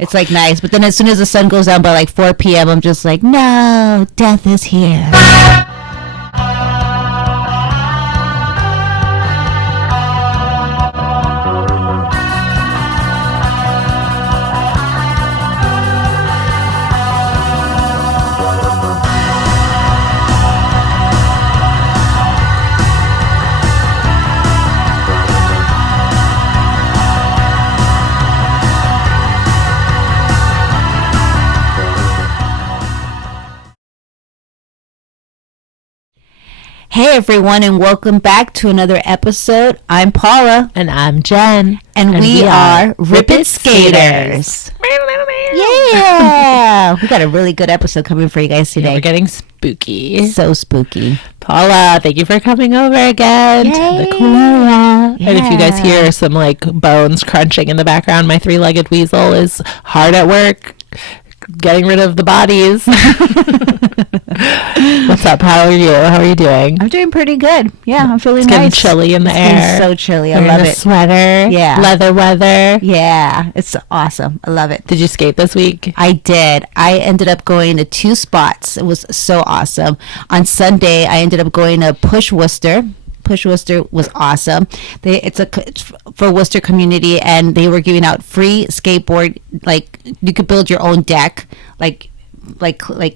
It's like nice. But then as soon as the sun goes down by like 4 p.m., I'm just like, no, death is here. Hey everyone, and welcome back to another episode. I'm Paula. And I'm Jen. And we are Rip-It Skaters. Yeah! We got a really good episode coming for you guys today. Yeah, we're getting spooky. So spooky. Paula, thank you for coming over again to the Clara. Yeah. And if you guys hear some like bones crunching in the background, my three-legged weasel is hard at work getting rid of the bodies. What's up? How are you? How are you doing? I'm doing pretty good. Yeah, I'm feeling it's nice. It's getting chilly in the air. It's so chilly. I We're love in a it. Sweater. Yeah. Leather weather. Yeah. It's awesome. I love it. Did you skate this week? I did. I ended up going to 2 spots. It was so awesome. On Sunday, I ended up going to Push Worcester. Push Worcester was awesome. It's for Worcester community, and they were giving out free skateboard. Like you could build your own deck, like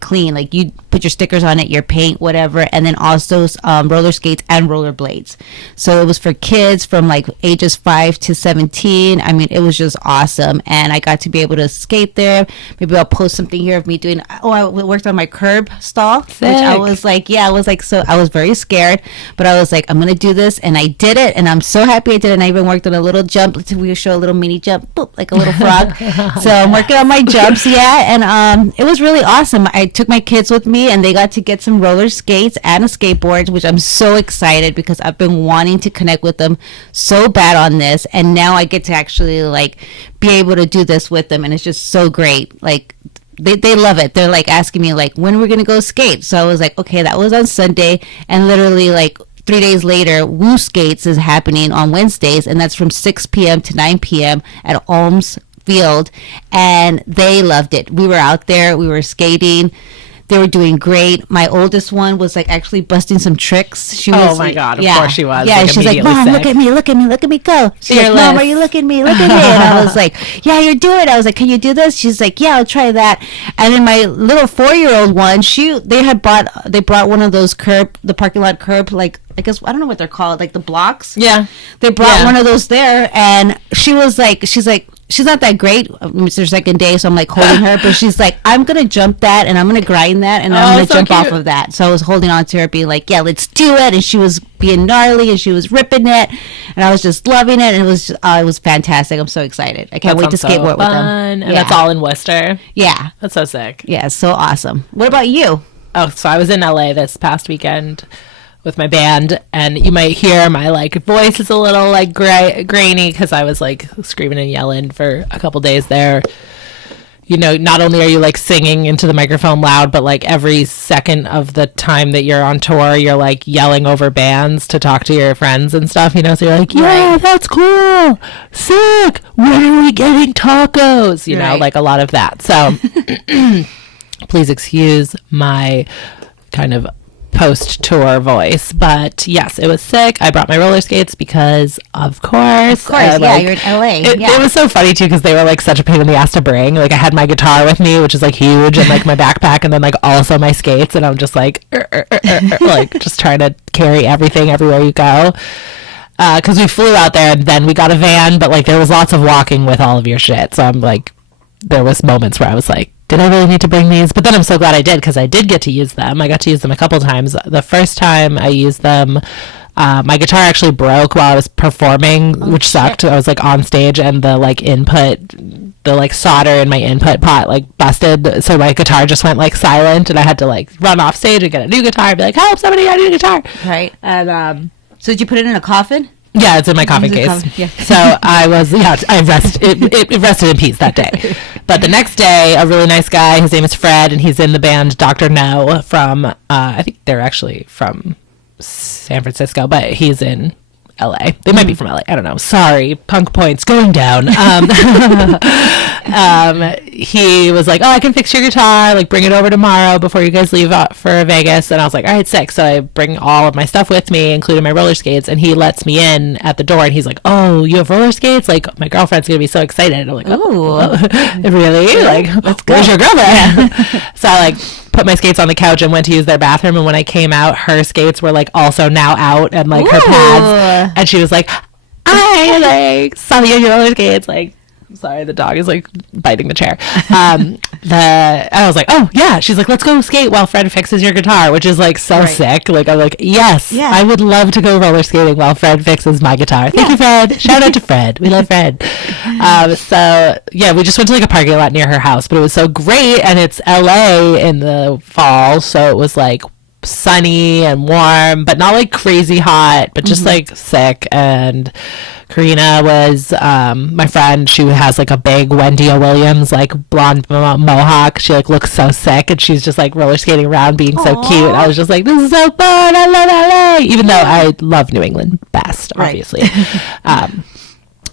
clean. Like you put your stickers on it, your paint, whatever, and then also roller skates and roller blades. So it was for kids from like ages 5 to 17. I mean, it was just awesome, and I got to be able to skate there. Maybe I'll post something here of me doing. Oh, I worked on my curb stall, Sick. which I was like, yeah, I was like, so I was very scared, but I was like, I'm gonna do this, and I did it, and I'm so happy I did it. And I even worked on a little jump. We show a little mini jump, boop, like a little frog. So I'm working on my jumps, yeah, and it was really awesome. I took my kids with me, and they got to get some roller skates and a skateboard, which I'm so excited because I've been wanting to connect with them so bad on this, and now I get to actually like be able to do this with them, and it's just so great. Like they love it. They're like asking me like, when are we gonna go skate? So I was like, okay, that was on Sunday, and literally like 3 days later, WooSkates is happening on Wednesdays, and that's from 6 p.m. to 9 p.m. at Olms Field, and they loved it. We were out there, we were skating. They were doing great. My oldest one was like actually busting some tricks. She was, oh my God, of yeah, course she was. Yeah, like, she's like, Mom, look at me, look at me, look at me go. She's like, Mom, are you looking at me? Look at me. And I was like, yeah, you're doing it. I was like, can you do this? She's like, yeah, I'll try that. And then my little 4-year-old one, they brought one of those the parking lot curb, like, I guess, I don't know what they're called, like the blocks. Yeah. They brought one of those there, and she's not that great. It's her second day, so I'm like holding her, but she's like, I'm going to jump that, and I'm going to grind that, and I'm going to jump off of that. So I was holding on to her, being like, yeah, let's do it. And she was being gnarly, and she was ripping it, and I was just loving it. And it was fantastic. I'm so excited. I can't wait to skateboard with them. And that's all in Worcester. Yeah. That's so sick. Yeah, so awesome. What about you? Oh, so I was in LA this past weekend with my band, and you might hear my like voice is a little like grainy because I was like screaming and yelling for a couple days there. You know, not only are you like singing into the microphone loud, but like every second of the time that you're on tour, you're like yelling over bands to talk to your friends and stuff, you know, so you're like, yeah, that's cool, sick, when are we getting tacos, you know, like a lot of that. So please excuse my kind of post-tour voice, but yes, it was sick. I brought my roller skates because of course, yeah, like, you're in LA. It was so funny too because they were like such a pain in the ass to bring. Like I had my guitar with me, which is like huge, and like my backpack, and then like also my skates, and I'm just like like just trying to carry everything everywhere you go. Because we flew out there, and then we got a van, but like there was lots of walking with all of your shit, so I'm like, there was moments where I was like, did I really need to bring these? But then I'm so glad I did, because I did get to use them. I got to use them a couple times. The first time I used them, my guitar actually broke while I was performing, which sucked. I was like on stage, and the like solder in my input pot like busted, so my guitar just went like silent, and I had to like run off stage and get a new guitar and be like, help, somebody, I need a guitar. Right. And so did you put it in a coffin? Yeah, it's in my coffin case. Yeah. So it rested in peace that day. But the next day, a really nice guy, his name is Fred, and he's in the band Dr. No from, I think they're actually from San Francisco, but he's in LA. They might be from LA. I don't know. Sorry, punk points going down. He was like, oh, I can fix your guitar, like bring it over tomorrow before you guys leave out for Vegas. And I was like, all right, sick. So I bring all of my stuff with me, including my roller skates, and he lets me in at the door, and he's like, oh, you have roller skates? Like, my girlfriend's gonna be so excited. And I'm like, oh, really? Like, where's your girlfriend? So I like put my skates on the couch and went to use their bathroom, and when I came out, her skates were like also now out, and like her pads, and she was like, I like saw you in your roller skates. Like, sorry, the dog is like biting the chair. I was like, oh yeah. She's like, let's go skate while Fred fixes your guitar, which is like so sick. Like, I'm like, yes, I would love to go roller skating while Fred fixes my guitar. Thank you, Fred. Shout out to Fred. We love Fred. So yeah, we just went to like a parking lot near her house, but it was so great, and it's LA in the fall, so it was like sunny and warm, but not like crazy hot, but just like sick. And Karina was my friend. She has like a big Wendy O. Williams like blonde mohawk. She like looks so sick, and she's just like roller skating around being so cute. I was just like, this is so fun. I love LA, even though I love New England best, obviously.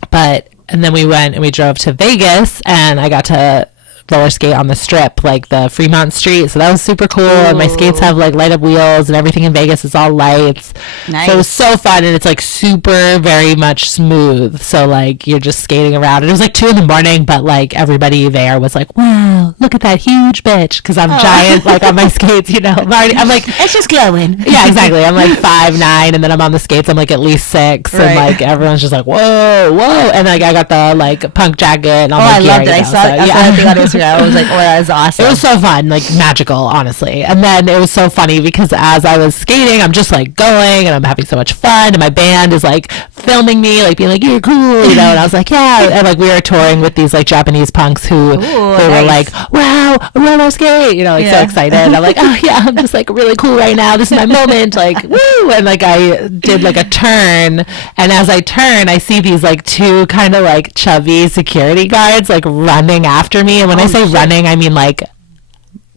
But and then we went and we drove to Vegas, and I got to roller skate on the strip, like the Fremont Street, so that was super cool. And my skates have like light up wheels, and everything in Vegas is all lights. Nice. So it was so fun, and it's like super very much smooth, so like you're just skating around. And it was like 2 a.m, but like everybody there was like, wow, look at that huge bitch, because I'm giant like on my skates, you know. I'm like, it's just glowing. Yeah, exactly. I'm like 5'9", and then I'm on the skates, I'm like at least 6, and like everyone's just like, whoa, and like I got the like punk jacket, and I loved it. I saw it. I was like, oh, that was awesome. It was so fun, like magical, honestly. And then it was so funny because as I was skating, I'm just like going, and I'm having so much fun, and my band is like filming me, like being like, you're cool, you know. And I was like, yeah. And like we were touring with these like Japanese punks who they were like, wow, roller skate, you know, like so excited. And I'm like, oh yeah, I'm just like really cool right now, this is my moment, like woo. And like I did like a turn, and as I turn, I see these like 2 kind of like chubby security guards like running after me. And when I say running, I mean like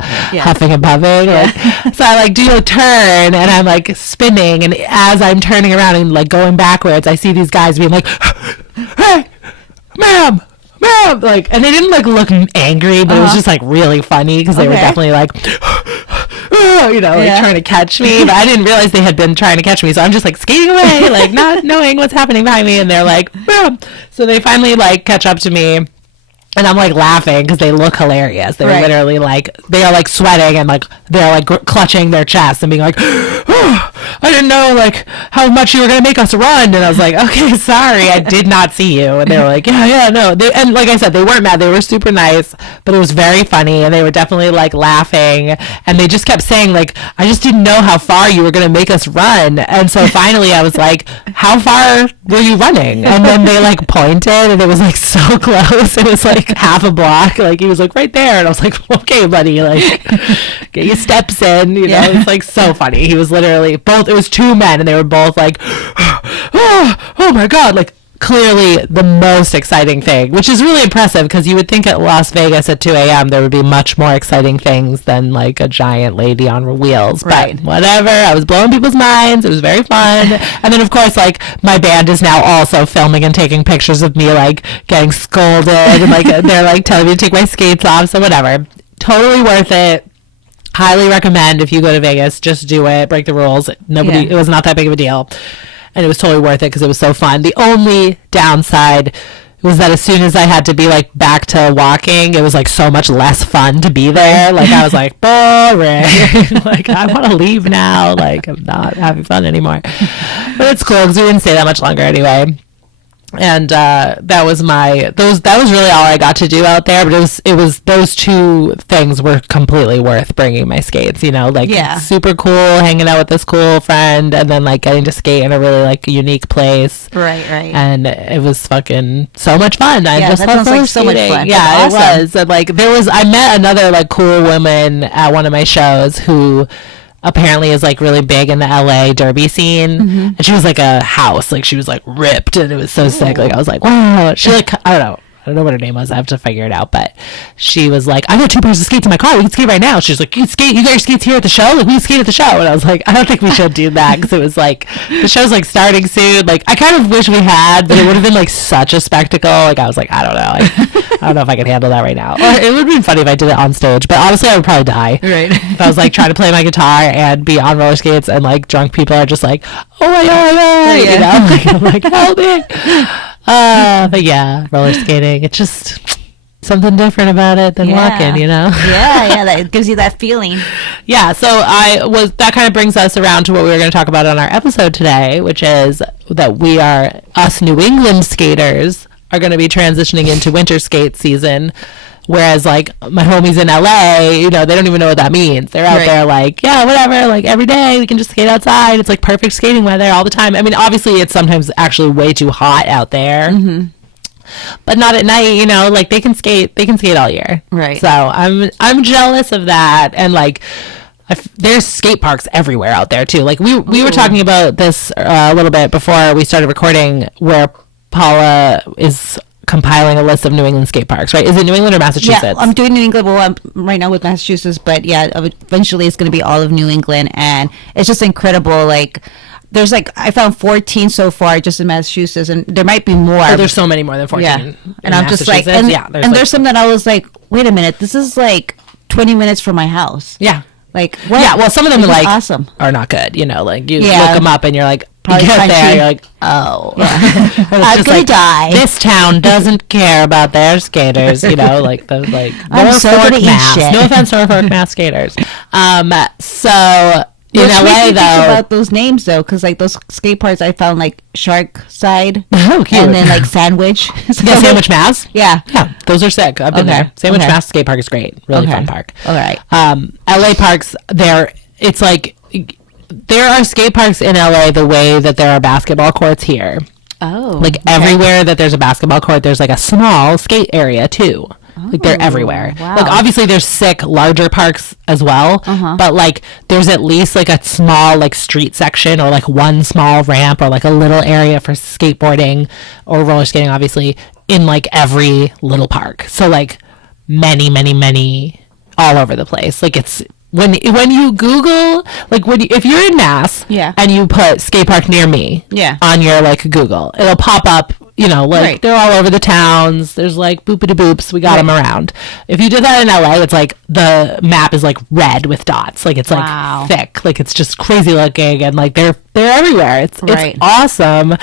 huffing and puffing. Like, so I like do a turn, and I'm like spinning, and as I'm turning around and like going backwards, I see these guys being like, hey, ma'am, like, and they didn't like look angry, but it was just like really funny because they were definitely like, you know, like trying to catch me, but I didn't realize they had been trying to catch me, so I'm just like skating away, like not knowing what's happening behind me, and they're like, ma'am. So they finally like catch up to me. And I'm like laughing because they look hilarious. They were literally like, they are like sweating, and like they're like clutching their chests and being like, oh, I didn't know like how much you were gonna make us run. And I was like, okay, sorry, I did not see you. And they were like, yeah, no. And like I said, they weren't mad. They were super nice, but it was very funny, and they were definitely like laughing. And they just kept saying like, I just didn't know how far you were gonna make us run. And so finally, I was like, how far were you running? And then they like pointed, and it was like so close. It was like half a block. Like he was like right there, and I was like, okay, buddy, like get your steps in, you know. It's like so funny. He was literally both, it was 2 men, and they were both like, oh my god, like clearly the most exciting thing, which is really impressive because you would think at Las Vegas at 2 a.m. there would be much more exciting things than like a giant lady on wheels. But whatever, I was blowing people's minds. It was very fun. And then of course like my band is now also filming and taking pictures of me like getting scolded, and like they're like telling me to take my skates off. So whatever, totally worth it. Highly recommend if you go to Vegas, just do it, break the rules. It was not that big of a deal. And it was totally worth it because it was so fun. The only downside was that as soon as I had to be like back to walking, it was like so much less fun to be there. Like I was like, boring. Like I want to leave now. Like I'm not having fun anymore. But it's cool because we didn't stay that much longer anyway. And that was really all I got to do out there. But it was those 2 things were completely worth bringing my skates, you know, like super cool hanging out with this cool friend, and then like getting to skate in a really like unique place. Right. And it was fucking so much fun. I just that sounds like so much fun. Yeah, awesome. It was. And like I met another like cool woman at one of my shows who apparently is like really big in the LA derby scene. And she was like a house, like she was like ripped, and it was so sick. Like I was like, wow. She like, I don't know, I don't know what her name was. I have to figure it out. But she was like, I got 2 pairs of skates in my car. We can skate right now. She's like, you got your skates here at the show? Like, we can skate at the show. And I was like, I don't think we should do that, because it was like, the show's like starting soon. Like, I kind of wish we had, but it would have been like such a spectacle. Like, I was like, I don't know. I don't know if I can handle that right now. Or it would have been funny if I did it on stage, but honestly, I would probably die. Right. If I was like trying to play my guitar and be on roller skates, and like drunk people are just like, oh my god, you know, like, I'm like, help me. But yeah, roller skating, it's just something different about it than walking, you know. Yeah, that gives you that feeling. Yeah, so that kind of brings us around to what we were going to talk about on our episode today, which is that us New England skaters are going to be transitioning into winter skate season. Whereas, like, my homies in LA, you know, they don't even know what that means. They're out there like, yeah, whatever, like, every day we can just skate outside. It's, like, perfect skating weather all the time. I mean, obviously, it's sometimes actually way too hot out there. Mm-hmm. But not at night, you know, like, they can skate all year. Right. So, I'm jealous of that. And, like, there's skate parks everywhere out there, too. Like, we were talking about this a little bit before we started recording, where Paula is compiling a list of New England skate parks, right? Is it New England or Massachusetts? Yeah, I'm doing New England. Well, I'm right now with Massachusetts, but yeah, eventually it's going to be all of New England, and it's just incredible. Like, there's like, I found 14 so far just in Massachusetts, and there might be more. Oh, there's so many more than 14. Yeah, and I'm just like, and there's some that I was like, wait a minute, this is like 20 minutes from my house. Yeah. Like, what? Yeah, well, some of them are like awesome, are not good. You know, like you look them up and you're like, you get there, you're like, oh, I'm gonna die. This town doesn't care about their skaters. You know, like those like Norfolk, Mass. No offense, Norfolk, Mass skaters. So. In LA, though, think about those names though, because like those skate parks, I found like Shark Side, oh, cute, and then like Sandwich. Yeah, Sandwich Mass. Yeah, those are sick. I've been there. Sandwich Mass skate park is great. Really fun park. All right. LA parks, it's like there are skate parks in LA the way that there are basketball courts here. Oh, like everywhere that there's a basketball court, there's like a small skate area too. Like they're everywhere. Wow. Like obviously there's sick larger parks as well, but like there's at least like a small like street section or like one small ramp or like a little area for skateboarding or roller skating, obviously, in like every little park. So like many all over the place. Like it's when you Google, like if you're in Mass, and you put skate park near me, on your like Google, it'll pop up. You know, like they're all over the towns. There's like boopity boops. We got them around. If you did that in LA, it's like the map is like red with dots. Like it's like thick. Like it's just crazy looking, and like they're everywhere. It's awesome,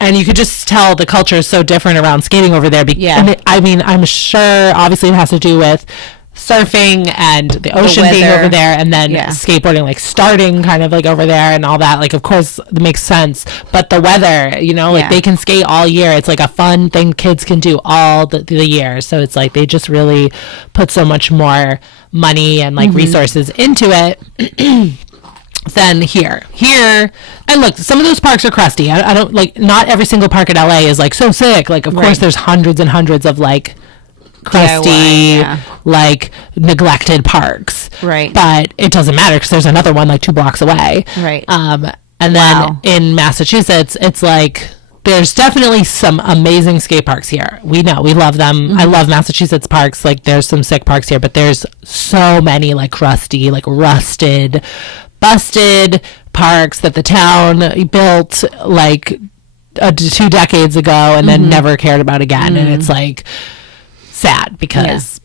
and you could just tell the culture is so different around skating over there. And I mean, I'm sure obviously it has to do with surfing and the ocean being over there, and then skateboarding like starting kind of like over there and all that. Like of course it makes sense, but the weather, you know, like they can skate all year. It's like a fun thing kids can do all the year. So it's like they just really put so much more money and like resources into it than here. And look, some of those parks are crusty. I don't like, not every single park in LA is like so sick. Like of course there's hundreds and hundreds of like crusty, like neglected parks, but it doesn't matter because there's another one like 2 blocks away, and then in Massachusetts it's like there's definitely some amazing skate parks here. We love them. I love Massachusetts parks. Like there's some sick parks here, but there's so many like crusty, like rusted, busted parks that the town built like 2 decades ago and then never cared about again. And it's like sad because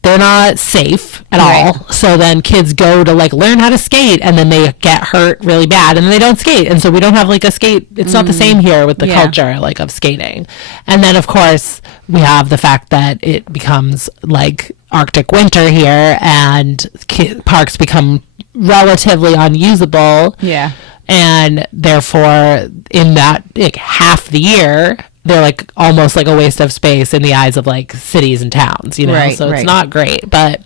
they're not safe at all. So then kids go to like learn how to skate and then they get hurt really bad and then they don't skate. And so we don't have like a skate. It's not the same here with the culture like of skating. And then of course we have the fact that it becomes like Arctic winter here and parks become relatively unusable. And therefore in that like half the year they're like almost like a waste of space in the eyes of like cities and towns, you know, so it's not great, but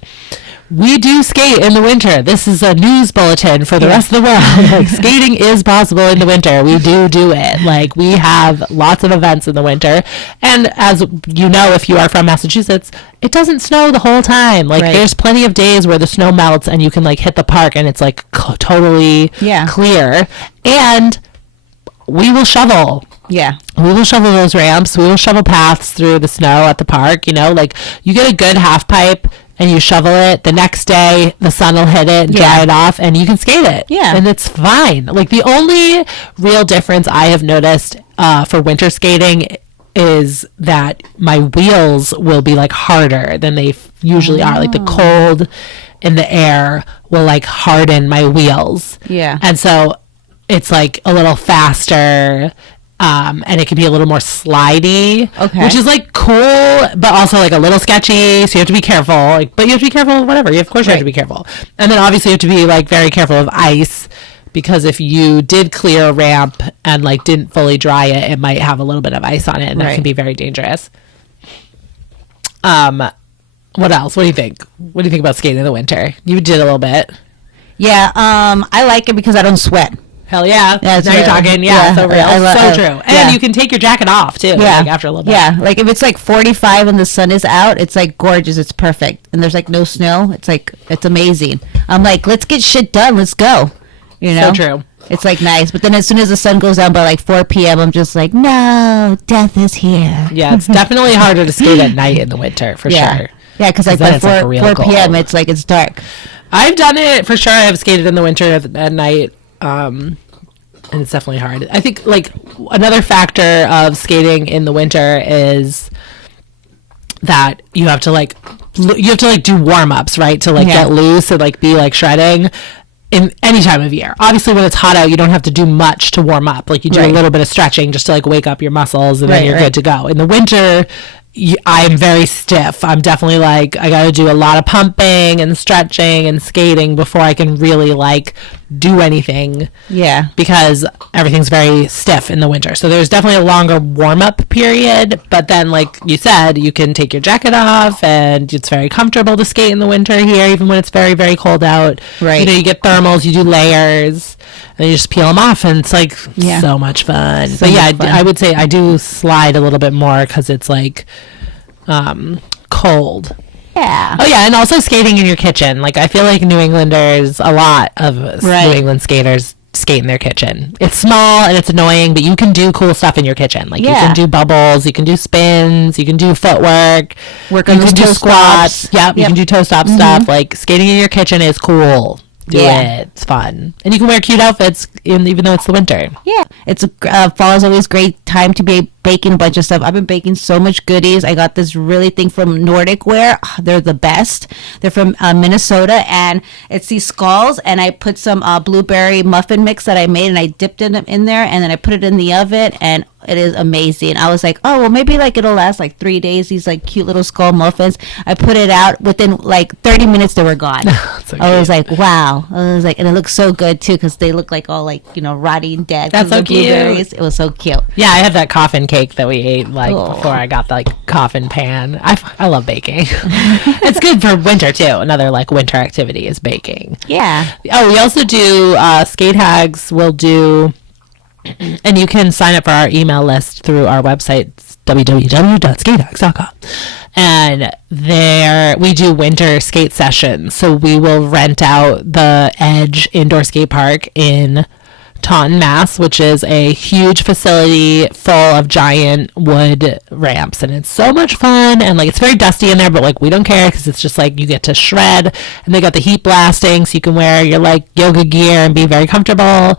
we do skate in the winter. This is a news bulletin for the rest of the world. Like skating is possible in the winter. We do it. Like we have lots of events in the winter, and as you know, if you are from Massachusetts, it doesn't snow the whole time. Like there's plenty of days where the snow melts and you can like hit the park and it's like totally clear, and we will shovel Yeah. We will shovel those ramps. We will shovel paths through the snow at the park. You know, like you get a good half pipe and you shovel it. The next day, the sun will hit it and dry it off, and you can skate it. Yeah. And it's fine. Like the only real difference I have noticed for winter skating is that my wheels will be like harder than they usually are. Like the cold in the air will like harden my wheels. Yeah. And so it's like a little faster. And it can be a little more slidey, which is like cool, but also like a little sketchy. So you have to be careful. Like, but you have to be careful. Whatever. Of course, you have to be careful. And then obviously you have to be like very careful of ice, because if you did clear a ramp and like didn't fully dry it, it might have a little bit of ice on it, and that can be very dangerous. What else? What do you think? What do you think about skating in the winter? You did a little bit. Yeah. I like it because I don't sweat. Hell yeah. Now real. You're talking. Yeah, so real. So true. And you can take your jacket off too. Yeah. Like, after a little bit. Yeah. Like if it's like 45 and the sun is out, it's like gorgeous. It's perfect. And there's like no snow. It's like, it's amazing. I'm like, let's get shit done. Let's go. You know? So true. It's like nice. But then as soon as the sun goes down by like 4 p.m., I'm just like, no, death is here. Yeah. It's definitely harder to skate at night in the winter for sure. Yeah, because like by 4 p.m., it's like, it's dark. I've done it for sure. I've skated in the winter at night. And it's definitely hard. I think like another factor of skating in the winter is that you have to like do warm-ups, right? To like get loose and like be like shredding in any time of year. Obviously when it's hot out, you don't have to do much to warm up. Like you do a little bit of stretching just to like wake up your muscles, and then you're good to go. In the winter, I'm very stiff. I'm definitely like, I got to do a lot of pumping and stretching and skating before I can really like do anything. Yeah. Because everything's very stiff in the winter. So there's definitely a longer warm up period. But then, like you said, you can take your jacket off, and it's very comfortable to skate in the winter here, even when it's very, very cold out. Right. You know, you get thermals, you do layers, and you just peel them off, and it's like so much fun. So but yeah, fun. I would say I do slide a little bit more because it's like cold. Yeah. Oh yeah, and also skating in your kitchen. Like I feel like New Englanders, a lot of New England skaters skate in their kitchen. It's small and it's annoying, but you can do cool stuff in your kitchen. Like you can do bubbles, you can do spins, you can do footwork, work on you can do squats. Yep, you can do toe stop stuff. Like skating in your kitchen is cool. Do it. It's fun. And you can wear cute outfits even though it's the winter. Yeah. It's fall is always great time to be baking a bunch of stuff. I've been baking so much goodies. I got this really thing from Nordic Wear. They're the best. They're from Minnesota, and it's these skulls, and I put some blueberry muffin mix that I made, and I dipped them in there, and then I put it in the oven, and it is amazing. I was like, oh, well, maybe like it'll last like 3 days, these like cute little skull muffins. I put it out. Within like 30 minutes, they were gone. So I was like, wow. I was like, and it looks so good too, because they look like all like, you know, rotting dead. That's so cute. It was so cute. Yeah, I had that coffin cake that we ate like before I got the like coffin pan. I love baking. It's good for winter too. Another like winter activity is baking. Yeah. Oh, we also do skate hags. We'll do, and you can sign up for our email list through our website, www.skatehags.com. And there we do winter skate sessions. So we will rent out the Edge indoor skate park in Taunton, Mass, which is a huge facility full of giant wood ramps, and it's so much fun. And like it's very dusty in there, but like we don't care because it's just like you get to shred, and they got the heat blasting, so you can wear your like yoga gear and be very comfortable.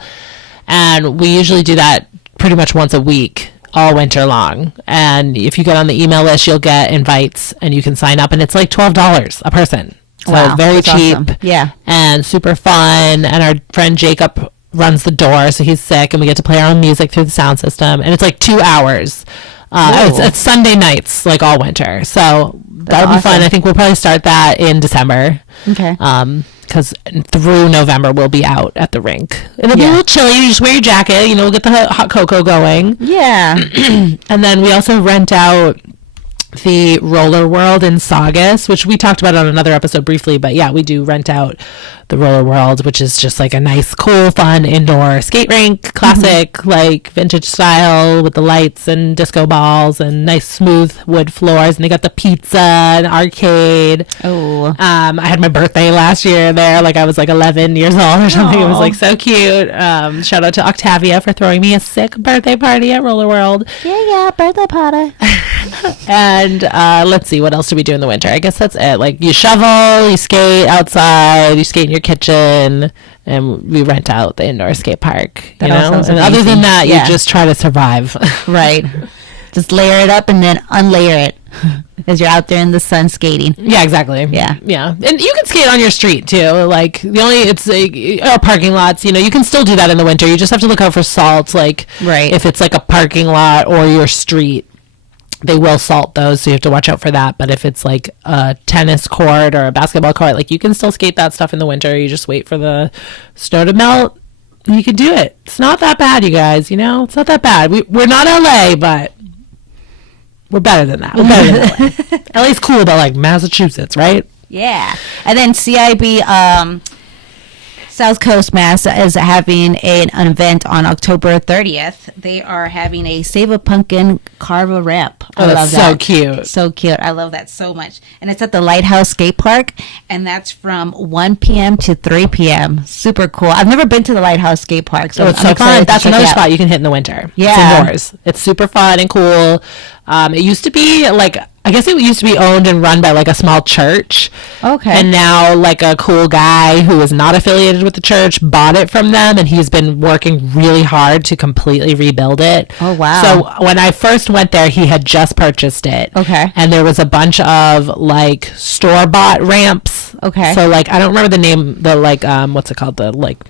And we usually do that pretty much once a week all winter long. And if you get on the email list, you'll get invites, and you can sign up, and it's like $12 a person. So it's very cheap. Awesome. Yeah. And super fun. And our friend Jacob runs the door, so he's sick, and we get to play our own music through the sound system, and it's like 2 hours. It's Sunday nights like all winter, so that'll be fun. I think we'll probably start that in December. Okay. Because through November we'll be out at the rink. It'll be a little chilly. You just wear your jacket, we'll get the hot cocoa going. Yeah. And then we also rent out the Roller World in Saugus, which we talked about on another episode briefly, but yeah, we do rent out the Roller World, which is just like a nice, cool, fun indoor skate rink, classic, like vintage style with the lights and disco balls and nice smooth wood floors. And they got the pizza and arcade. Oh. I had my birthday last year there. Like I was like 11 years old or something. It was like so cute. Shout out to Octavia for throwing me a sick birthday party at Roller World. Yeah, birthday party. And let's see, what else do we do in the winter? I guess that's it. Like you shovel, you skate outside, you skate in your kitchen, and we rent out the indoor skate park. You know, and other than that, you just try to survive. Right. Just layer it up and then unlayer it as you're out there in the sun skating. Yeah, exactly. Yeah. And you can skate on your street too. Like it's parking lots. You know, you can still do that in the winter. You just have to look out for salt. Like if it's like a parking lot or your street, they will salt those, so you have to watch out for that. But if it's like a tennis court or a basketball court, like you can still skate that stuff in the winter. You just wait for the snow to melt. You can do it. It's not that bad, you guys. You know, it's not that bad. We're not LA, but we're better than that. We're better than LA. LA's cool, but like Massachusetts, right? Yeah. And then CIB SouthCoast Mass is having an event on October 30th. They are having a Save a Pumpkin Carve a Ramp. I love that. So cute. So cute. I love that so much. And it's at the Lighthouse Skatepark, and that's from 1 p.m. to 3 p.m. Super cool. I've never been to the Lighthouse Skatepark, so it's so fun. That's another spot you can hit in the winter. Yeah. It's indoors. It's super fun and cool. It used to be like, I guess it used to be owned and run by like a small church. Okay. And now like a cool guy who is not affiliated with the church bought it from them, and he's been working really hard to completely rebuild it. Oh, wow. So when I first went there, he had just purchased it. Okay. And there was a bunch of like store-bought ramps. Okay. So like, I don't remember the name, the like, what's it called? The like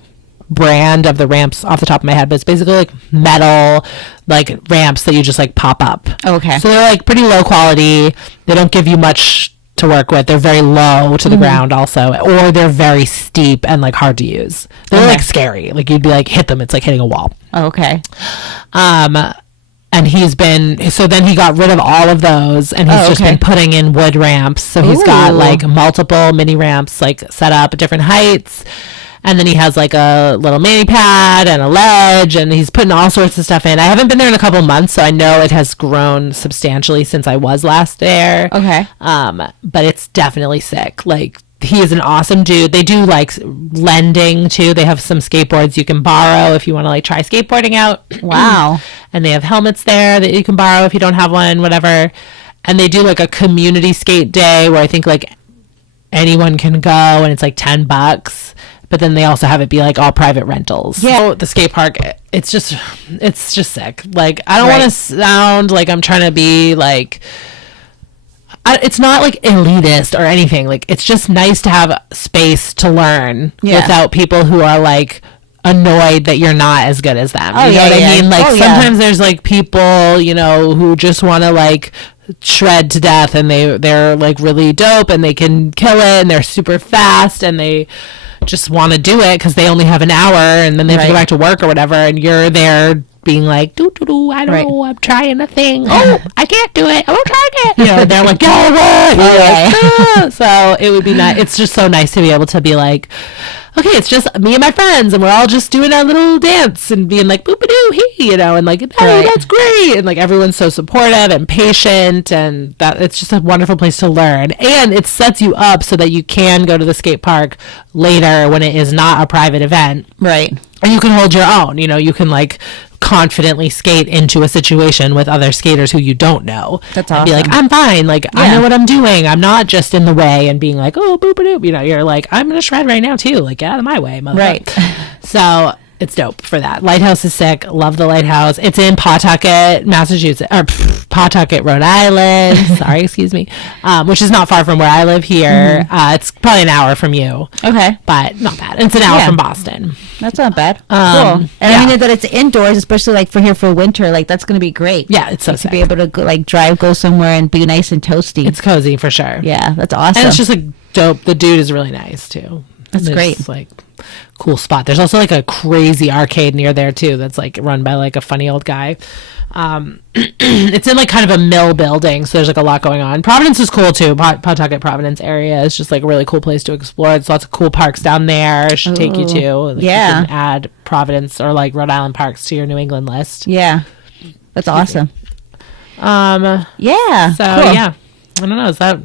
brand of the ramps off the top of my head, but it's basically like metal like ramps that you just like pop up. Okay. So they're like pretty low quality. They don't give you much to work with. They're very low to the ground also, or they're very steep and like hard to use. They're like scary. Like you'd be like hit them, it's like hitting a wall. Okay. And so then he got rid of all of those, and he's just been putting in wood ramps. So he's got like multiple mini ramps like set up at different heights. And then he has like a little mani pad and a ledge, and he's putting all sorts of stuff in. I haven't been there in a couple months, so I know it has grown substantially since I was last there. Okay. But it's definitely sick. Like, he is an awesome dude. They do like lending too. They have some skateboards you can borrow if you want to like try skateboarding out. Wow. And they have helmets there that you can borrow if you don't have one, whatever. And they do like a community skate day where I think like anyone can go, and it's like $10. But then they also have it be like all private rentals. Yeah. So the skate park, it's just sick. Like, I don't want to sound like I'm trying to be like, it's not like elitist or anything. Like, it's just nice to have space to learn without people who are like annoyed that you're not as good as them. You know what I mean? Like, sometimes there's like people, you know, who just want to like shred to death, and they're like really dope, and they can kill it, and they're super fast, and they just want to do it because they only have an hour, and then they have to go back to work or whatever, and you're there being like, I don't know, I'm trying a thing. Oh, I can't do it. I'm trying it. You know, they're like, go away. So it would be nice. It's just so nice to be able to be like, okay, it's just me and my friends, and we're all just doing our little dance and being like, boop-a-doo, hee, you know, and like, oh, that's great. And like, everyone's so supportive and patient, and that it's just a wonderful place to learn. And it sets you up so that you can go to the skate park later when it is not a private event. Right. And you can hold your own, you know, you can like confidently skate into a situation with other skaters who you don't know. That's awesome. And be like, I'm fine. Like, I know what I'm doing. I'm not just in the way and being like, oh, boop-a-doop. You know, you're like, I'm going to shred right now too. Like, get out of my way, motherfucker. Right. So it's dope for that. Lighthouse is sick. Love the Lighthouse. It's in Pawtucket, Massachusetts, or Pawtucket, Rhode Island. Sorry, excuse me. Which is not far from where I live here. It's probably an hour from you. Okay. But not bad. It's an hour from Boston. That's not bad. Cool. And I mean that it's indoors, especially like for winter, like that's going to be great. Yeah, it's so sick. To be able to go, like go somewhere and be nice and toasty. It's cozy for sure. Yeah, that's awesome. And it's just like dope. The dude is really nice too. That's great. It's like cool spot. There's also like a crazy arcade near there too that's like run by like a funny old guy. It's in like kind of a mill building, so there's like a lot going on. Providence is cool too. Pawtucket Providence area is just like a really cool place to explore. There's lots of cool parks down there. It should take you to. Like, yeah. You can add Providence or like Rhode Island parks to your New England list. Yeah. That's awesome. Yeah. So cool. yeah. I don't know. Is that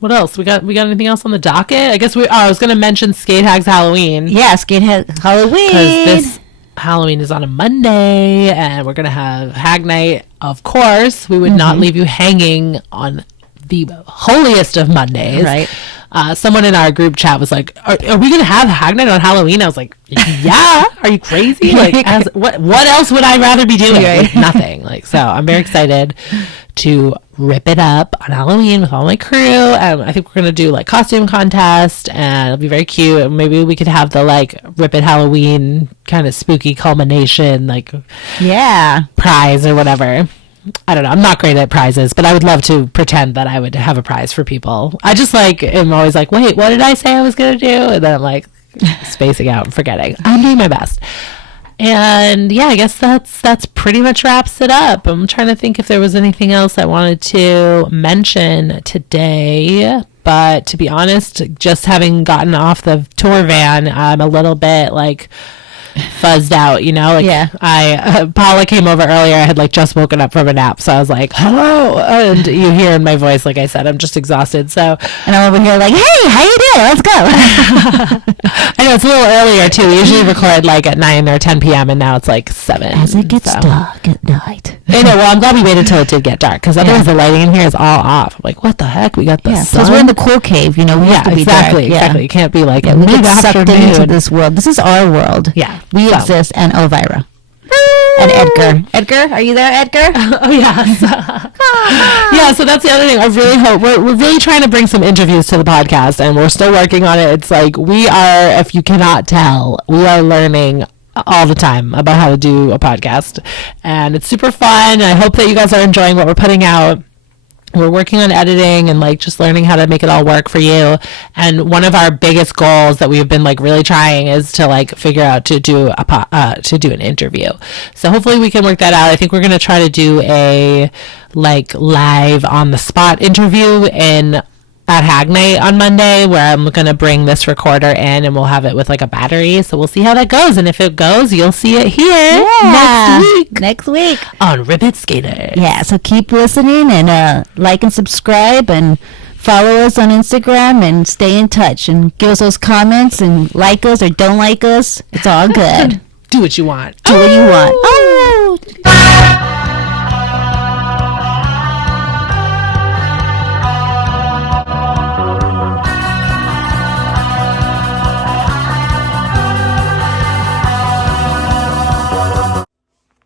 what else? We got anything else on the docket? I guess I was gonna mention Skate Hags Halloween. Yeah, Skate Hags Halloween. Because this Halloween is on a Monday, and we're gonna have Hag Night. Of course, we would not leave you hanging on the holiest of Mondays. Right. Someone in our group chat was like, "Are we gonna have Hag Night on Halloween?" I was like, "Yeah, are you crazy? Like, what else would I rather be doing? Right. Like, nothing." Like, so I'm very excited to rip it up on Halloween with all my crew. I think we're gonna do like costume contest, and it'll be very cute. Maybe we could have the like Rip It Halloween kind of spooky culmination, like prize or whatever. I don't know. I'm not great at prizes, but I would love to pretend that I would have a prize for people. I just like am always like, wait, what did I say I was gonna do? And then I'm like spacing out and forgetting. I'm doing my best. And yeah, I guess that's pretty much wraps it up. I'm trying to think if there was anything else I wanted to mention today. But to be honest, just having gotten off the tour van, I'm a little bit like fuzzed out, you know, like Paula came over earlier. I had like just woken up from a nap, so I was like, hello, and you hear in my voice, like I said, I'm just exhausted. So, and I'm over here like, hey, how you doing? Let's go. I know it's a little earlier too. We usually record like at 9 or 10 p.m. and now it's like 7 as it gets dark at night. I know. Well, I'm glad we waited till it did get dark, because otherwise the lighting in here is all off. I'm like, what the heck? We got the sun. Because we're in the cool cave, you know. We have to be exactly. dark. You can't be like we get sucked into this world. This is our world. Yeah. We exist, and Elvira. And Edgar, are you there, Edgar? Oh yes. Yeah, so that's the other thing. I really hope we're really trying to bring some interviews to the podcast, and we're still working on it. It's like we are, if you cannot tell, we are learning all the time about how to do a podcast, and it's super fun. I hope that you guys are enjoying what we're putting out. We're working on editing and like just learning how to make it all work for you. And one of our biggest goals that we've been like really trying is to like figure out to do an interview. So hopefully we can work that out. I think we're going to try to do a like live on the spot interview at Hag Night on Monday, where I'm going to bring this recorder in and we'll have it with like a battery. So we'll see how that goes. And if it goes, you'll see it here next week on Ribbit Skater. Yeah, so keep listening and like and subscribe and follow us on Instagram and stay in touch and give us those comments and like us or don't like us. It's all good. Do what you want. Do what you want. Oh!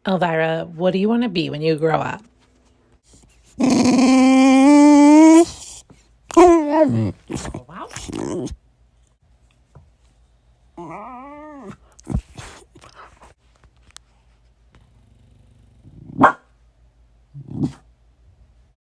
Elvira, what do you want to be when you grow up? Wow.